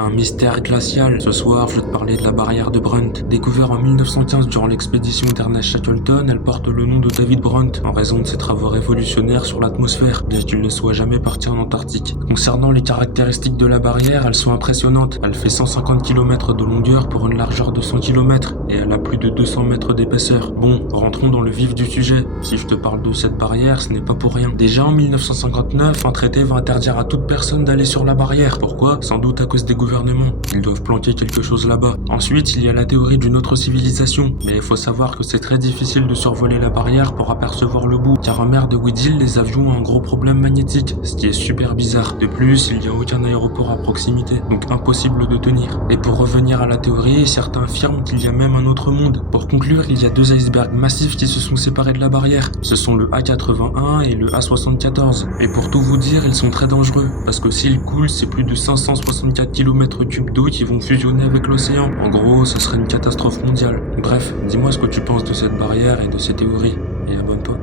Un mystère glacial. Ce soir, je vais te parler de la barrière de Brunt. Découverte en 1915 durant l'expédition d'Ernest Shackleton, elle porte le nom de David Brunt, en raison de ses travaux révolutionnaires sur l'atmosphère, bien qu'il ne soit jamais parti en Antarctique. Concernant les caractéristiques de la barrière, elles sont impressionnantes. Elle fait 150 km de longueur pour une largeur de 100 km, et elle a plus de 200 mètres d'épaisseur. Bon, rentrons dans le vif du sujet. Si je te parle de cette barrière, ce n'est pas pour rien. Déjà en 1959, un traité va interdire à toute personne d'aller sur la barrière. Pourquoi? Sans doute à cause des gouvernements. Ils doivent planquer quelque chose là-bas. Ensuite, il y a la théorie d'une autre civilisation. Mais il faut savoir que c'est très difficile de survoler la barrière pour apercevoir le bout. Car en mer de Weddell, les avions ont un gros problème magnétique, ce qui est super bizarre. De plus, il n'y a aucun aéroport à proximité, donc impossible de tenir. Et pour revenir à la théorie, certains affirment qu'il y a même un autre monde. Pour conclure, il y a deux icebergs massifs qui se sont séparés de la barrière. Ce sont le A81 et le A74. Et pour tout vous dire, ils sont très dangereux, parce que s'ils coulent, c'est plus de 564 km3 d'eau qui vont fusionner avec l'océan. En gros, ce serait une catastrophe mondiale. Bref, dis-moi ce que tu penses de cette barrière et de ces théories, et abonne-toi.